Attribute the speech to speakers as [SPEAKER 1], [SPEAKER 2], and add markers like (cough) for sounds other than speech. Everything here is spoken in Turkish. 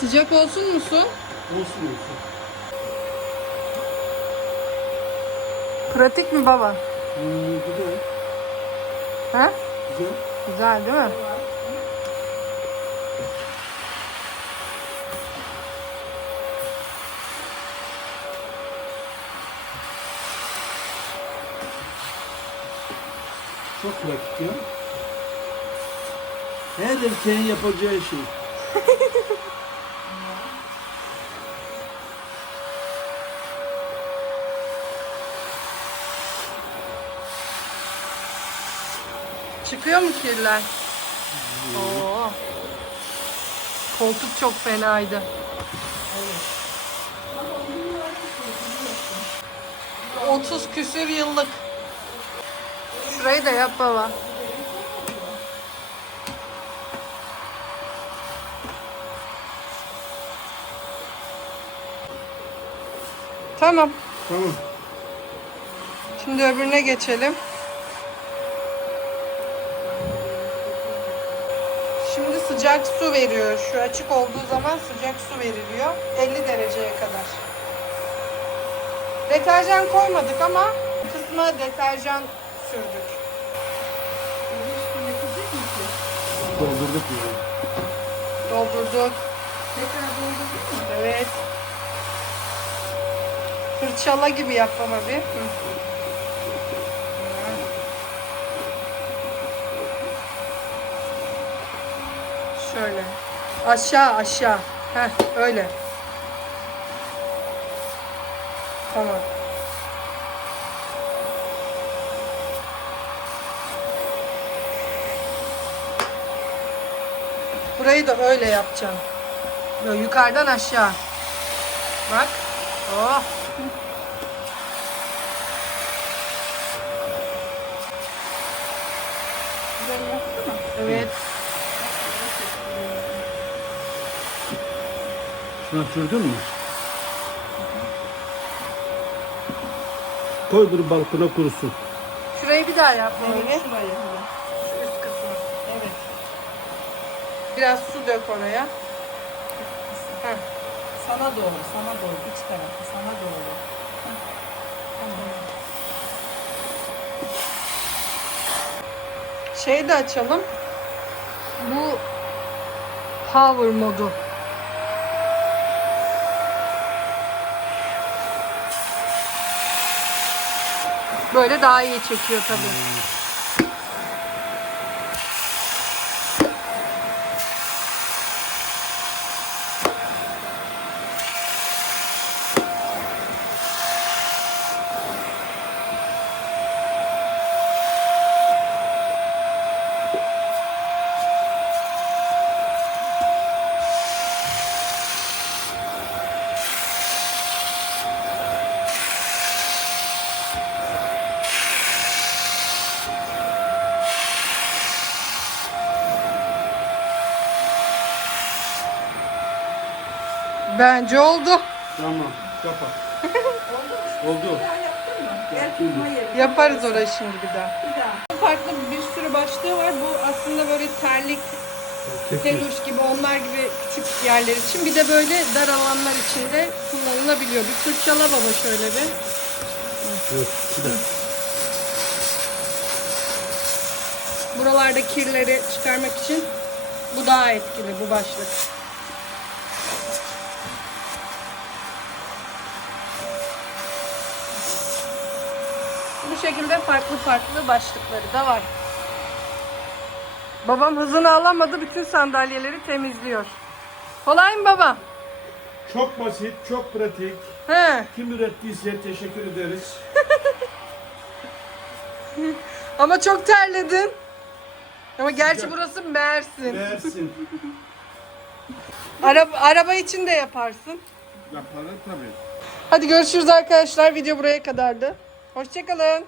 [SPEAKER 1] Sıcak olsun musun?
[SPEAKER 2] Olsun olsun.
[SPEAKER 1] Pratik mi baba?
[SPEAKER 2] Hmm, güzel.
[SPEAKER 1] Ha?
[SPEAKER 2] Güzel.
[SPEAKER 1] Güzel değil mi?
[SPEAKER 2] Çok pratik ya. Her erkeğin yapacağı şey. (laughs)
[SPEAKER 1] Çıkıyor mu kirler? Oo. Koltuk çok fenaydı. Otuz küsür yıllık. Şurayı da yap baba. Tamam.
[SPEAKER 2] Tamam.
[SPEAKER 1] Şimdi öbürüne geçelim. Şimdi sıcak su veriyor. Şu açık olduğu zaman sıcak su veriliyor. 50 dereceye kadar. Deterjan koymadık ama kısma deterjan sürdük.
[SPEAKER 2] Doldurduk yani.
[SPEAKER 1] Doldurduk. Evet. Fırçala gibi yap ama bir. Hı. Şöyle. Aşağı aşağı. Heh öyle. Tamam. Burayı da öyle yapacağım. Böyle yukarıdan aşağı. Bak. Oh. Evet.
[SPEAKER 2] Şuna sürdün mü? Koydur balkona kurusun.
[SPEAKER 1] Şurayı bir daha yap böyle.
[SPEAKER 3] Şurayı.
[SPEAKER 1] Şu üst kısmı. Evet. Biraz su dök oraya. Heh.
[SPEAKER 3] Sana doğru, sana doğru. İç tarafı, sana doğru.
[SPEAKER 1] Şeyi de açalım. Bu power modu. Böyle daha iyi çekiyor tabii. Bence oldu.
[SPEAKER 2] Tamam. Kapat. (laughs) Oldu.
[SPEAKER 3] Yaptın mı?
[SPEAKER 1] Yaparız orayı şimdi bir daha.
[SPEAKER 3] Bir daha.
[SPEAKER 1] Farklı bir sürü başlığı var. Bu aslında böyle terlik, peluş gibi onlar gibi küçük yerler için. Bir de böyle dar alanlar için de kullanılabiliyor. Bir fırçala baba şöyle bir.
[SPEAKER 2] Yok. Bir de.
[SPEAKER 1] Buralarda kirleri çıkarmak için bu daha etkili bu başlık. Şekilde farklı farklı başlıkları da var. Babam hızını alamadı. Bütün sandalyeleri temizliyor. Kolay mı baba?
[SPEAKER 2] Çok basit, çok pratik.
[SPEAKER 1] He.
[SPEAKER 2] Kim ürettiyse teşekkür ederiz. (laughs)
[SPEAKER 1] Ama çok terledin. Ama gerçi burası Mersin.
[SPEAKER 2] Versin. (laughs)
[SPEAKER 1] Araba, araba için de yaparsın.
[SPEAKER 2] Yaparım tabii.
[SPEAKER 1] Hadi görüşürüz arkadaşlar. Video buraya kadardı. Hoşçakalın.